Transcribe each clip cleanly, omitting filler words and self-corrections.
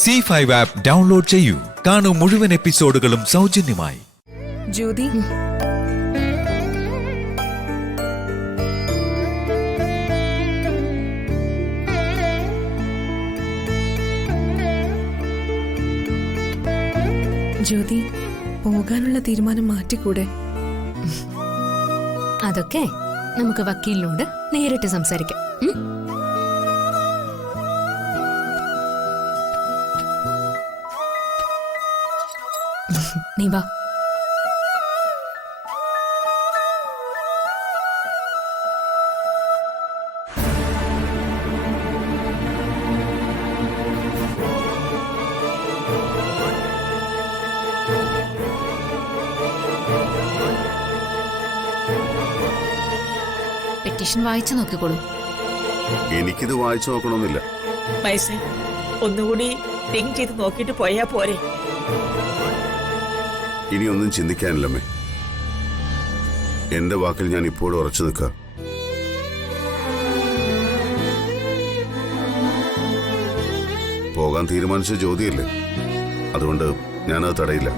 C5 app download ചെയ്യൂ. കാണൂ മുഴുവൻ എപ്പിസോഡുകളും സൗജന്യമായി. ജ്യോതി, ജ്യോതി, പോകാനുള്ള തീരുമാനം മാറ്റിക്കൂടെ? അതൊക്കെ നമുക്ക് വക്കീലിനോട് നേരിട്ട് സംസാരിക്കാം. നീ വാ. പെറ്റീഷൻ വായിച്ചു നോക്കിക്കോളൂ. എനിക്കിത് വായിച്ചു നോക്കണമെന്നില്ല. ഒന്നുകൂടി തിങ്ക് ചെയ്ത് നോക്കിട്ട് പോയാ പോരെ. ഇനിയൊന്നും ചിന്തിക്കാനില്ലമ്മേ. എന്റെ വാക്കിൽ ഞാൻ ഇപ്പോഴും ഉറച്ചു നിൽക്കാം. പോകാൻ തീരുമാനിച്ച ജ്യോതിയല്ലേ, അതുകൊണ്ട് ഞാനത് തടയില്ല.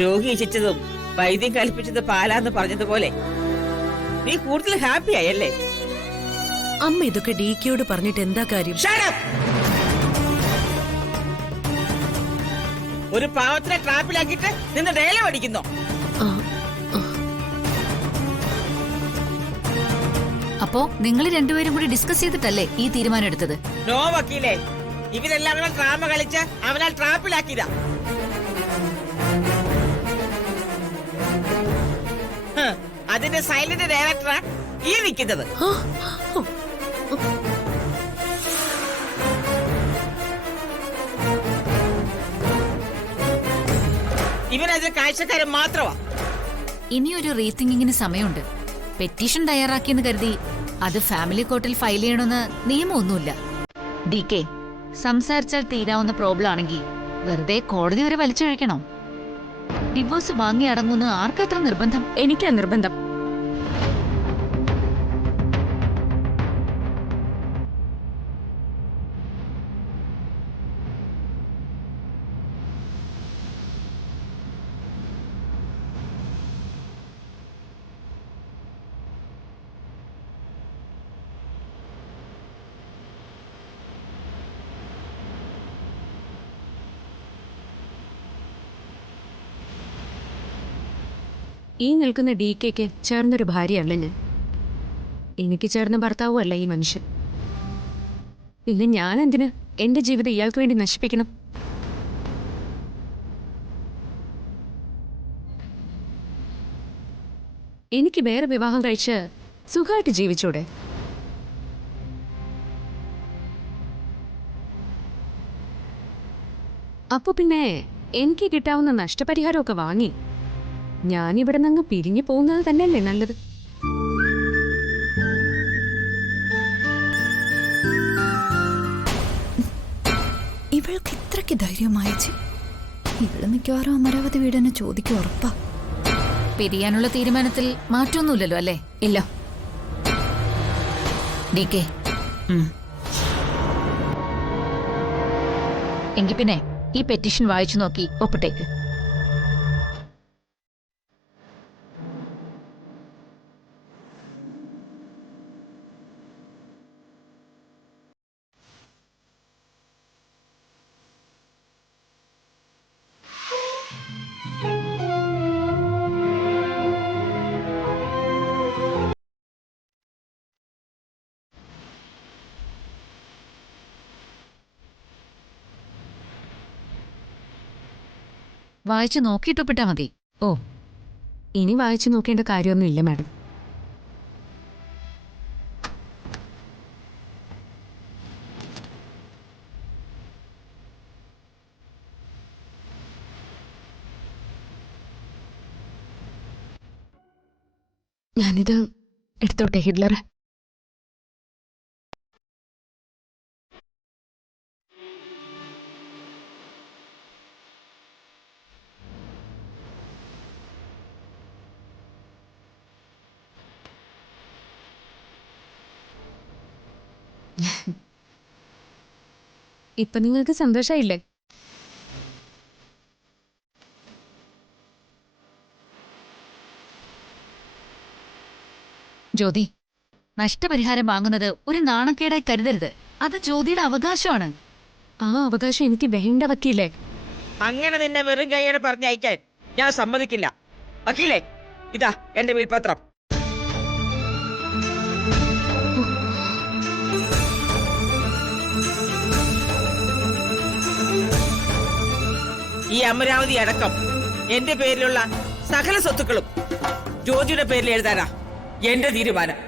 രോഗി ഇച്ഛിച്ചതും വൈദ്യം കൽപ്പിച്ചത് പാലാന്ന് പറഞ്ഞതുപോലെ നീ കൂടുതൽ ഹാപ്പി ആയല്ലേ? അമ്മ ഇതൊക്കെ DKയോട് പറഞ്ഞിട്ട് എന്താ കാര്യം? ഒരു പാവത്തിനെ ട്രാപ്പിലാക്കിട്ട് നിന്ന് ഡയലോഗ് അടിക്കുന്നോ? അപ്പോ നിങ്ങൾ രണ്ടുപേരും കൂടി ഡിസ്കസ് ചെയ്തിട്ടല്ലേ ഈ തീരുമാനം എടുത്തത്? നോ വക്കീലേ, ഇവരെല്ലാം കൂടെ ഡ്രാമ കളിച്ച് അവനാൽ ട്രാപ്പിലാക്കിയതാ. അതിന്റെ സൈലന്റ് ഡയറക്ടറാ ഈ നിൽക്കുന്നത്. ഇവനതിന് കാഴ്ചക്കാരൻ മാത്രമാ. ഇനിയൊരു റീതിങ്കിങ്ങിന് സമയമുണ്ട്. പെറ്റീഷൻ തയ്യാറാക്കിയെന്ന് കരുതി അത് ഫാമിലി കോർട്ടിൽ ഫയൽ ചെയ്യണമെന്ന് നിയമമൊന്നുമില്ല. DK, സംസാരിച്ചാൽ തീരാവുന്ന പ്രോബ്ലം ആണെങ്കിൽ വെറുതെ കോടതി വരെ വലിച്ചു കഴിക്കണോ? ഡിവോഴ്സ് വാങ്ങി അടങ്ങുന്ന ആർക്കത്ര നിർബന്ധം? എനിക്കാ നിർബന്ധം. ഈ നിൽക്കുന്ന DKക്ക് ചേർന്നൊരു ഭാര്യയല്ല ഞാൻ. എനിക്ക് ചേർന്ന ഭർത്താവും അല്ല ഈ മനുഷ്യൻ. പിന്നെ ഞാൻ എന്തിന് എന്റെ ജീവിതം ഇയാൾക്ക് വേണ്ടി നശിപ്പിക്കണം? എനിക്ക് വേറെ വിവാഹം കഴിച്ച് സുഖമായിട്ട് ജീവിച്ചൂടെ? അപ്പൊ പിന്നെ എനിക്ക് കിട്ടാവുന്ന നഷ്ടപരിഹാരമൊക്കെ വാങ്ങി ഞാനിവിടെ നിന്ന് പിരിഞ്ഞു പോകുന്നത് തന്നെയല്ലേ നല്ലത്? ഇവൾക്ക് ഇത്രയ്ക്ക് ധൈര്യമായിച്ച് ഇവള് മിക്കവാറും അമരാവതി വീട് തന്നെ ചോദിക്കും, ഉറപ്പാ. പിരിയാനുള്ള തീരുമാനത്തിൽ മാറ്റമൊന്നുമില്ലല്ലോ അല്ലേ? ഇല്ല. DK, എങ്കിൽ പിന്നെ ഈ പെറ്റീഷൻ വായിച്ചു നോക്കി ഒപ്പിട്ടേക്ക്. വായിച്ചു നോക്കിയിട്ടൊപ്പിട്ടാ മതി. ഓ, ഇനി വായിച്ചു നോക്കേണ്ട കാര്യമൊന്നുമില്ല മാഡം. ഞാനിത് എടുത്തോട്ടെ ഹിറ്റ്ലറെ? ഇപ്പൊ നിങ്ങൾക്ക് സന്തോഷായില്ലേ? ജ്യോതി, നഷ്ടപരിഹാരം വാങ്ങുന്നത് ഒരു നാണക്കേടായി കരുതരുത്. അത് ജ്യോതിയുടെ അവകാശമാണ്. ആ അവകാശം എനിക്ക് വേണ്ട വക്കീലേ. അങ്ങനെ നിന്നെ വെറും കൈയോടെ പറഞ്ഞയക്കാൻ ഞാൻ സമ്മതിക്കില്ല. വക്കീലേ, ഇതാ എന്റെ വീൽപത്രം. ഈ അമരാവതി അടക്കം എന്റെ പേരിലുള്ള സകല സ്വത്തുക്കളും ജ്യോതിയുടെ പേരിൽ എഴുതാനാ എന്റെ തീരുമാനം.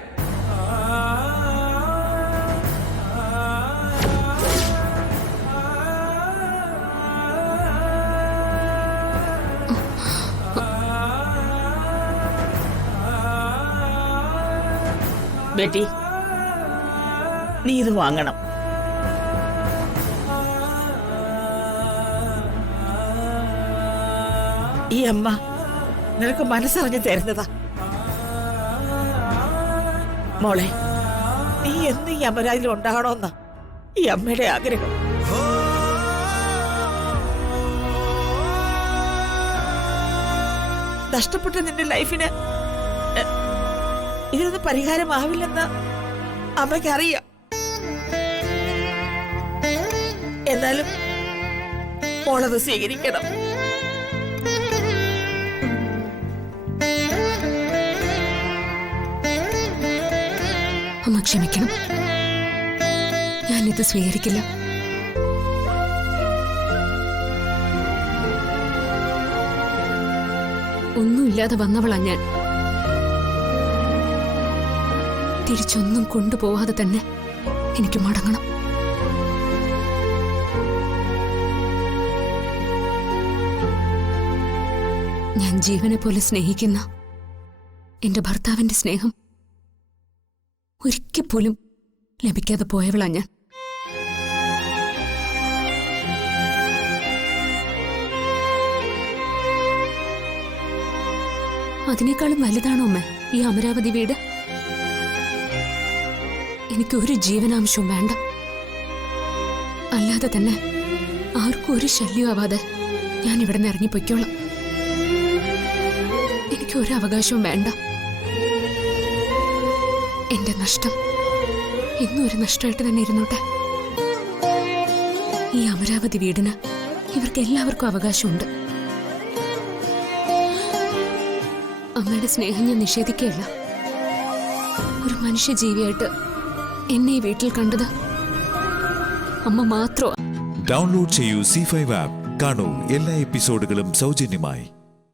ബേട്ടി, നീ ഇത് വാങ്ങണം. ഈ അമ്മ നിനക്ക് മനസ്സറിഞ്ഞ് തരുന്നതാ. മോളെ, നീ എന്ന് ഈ അമരാതിൽ ഉണ്ടാകണമെന്ന ഈ അമ്മയുടെ ആഗ്രഹം. നഷ്ടപ്പെട്ട നിന്റെ ലൈഫിന് ഇതിനൊന്നും പരിഹാരമാവില്ലെന്ന് അമ്മയ്ക്കറിയാം. എന്നാലും മോളത് സ്വീകരിക്കണം. അമ്മ ക്ഷമിക്കണം, ഞാനിത് സ്വീകരിക്കില്ല. ഒന്നുമില്ലാതെ വന്നവളാ ഞാൻ. തിരിച്ചൊന്നും കൊണ്ടുപോവാതെ തന്നെ എനിക്ക് മടങ്ങണം. ഞാൻ ജീവനെ പോലെ സ്നേഹിക്കുന്ന എന്റെ ഭർത്താവിന്റെ സ്നേഹം ഒരിക്കൽ പോലും ലഭിക്കാതെ പോയവളാ ഞാൻ. അതിനേക്കാളും വലുതാണോ അമ്മ ഈ അമരാവതി വീട്? എനിക്ക് ഒരു ജീവനാംശവും വേണ്ട. അല്ലാതെ തന്നെ ആർക്കും ഒരു ശല്യം ആവാതെ ഞാൻ ഇവിടെ നിന്ന് ഇറങ്ങിപ്പോയിക്കോളാം. എനിക്ക് ഒരു അവകാശവും വേണ്ട. എന്റെ നഷ്ടം ഇന്നും ഒരു നഷ്ടമായിട്ട് തന്നെ ഇരുന്നോട്ടെ. ഈ അമരാവതി വീടിന് ഇവർക്ക് എല്ലാവർക്കും അവകാശമുണ്ട്. അമ്മയുടെ സ്നേഹം ഞാൻ നിഷേധിക്കുകയല്ല. ഒരു മനുഷ്യജീവിയായിട്ട് എന്നെ ഈ വീട്ടിൽ കണ്ടത് അമ്മ മാത്രം. ഡൗൺലോഡ് ചെയ്യൂ C5 ആപ്പ്. കാണൂ എല്ലാ എപ്പിസോഡുകളും സൗജന്യമായി.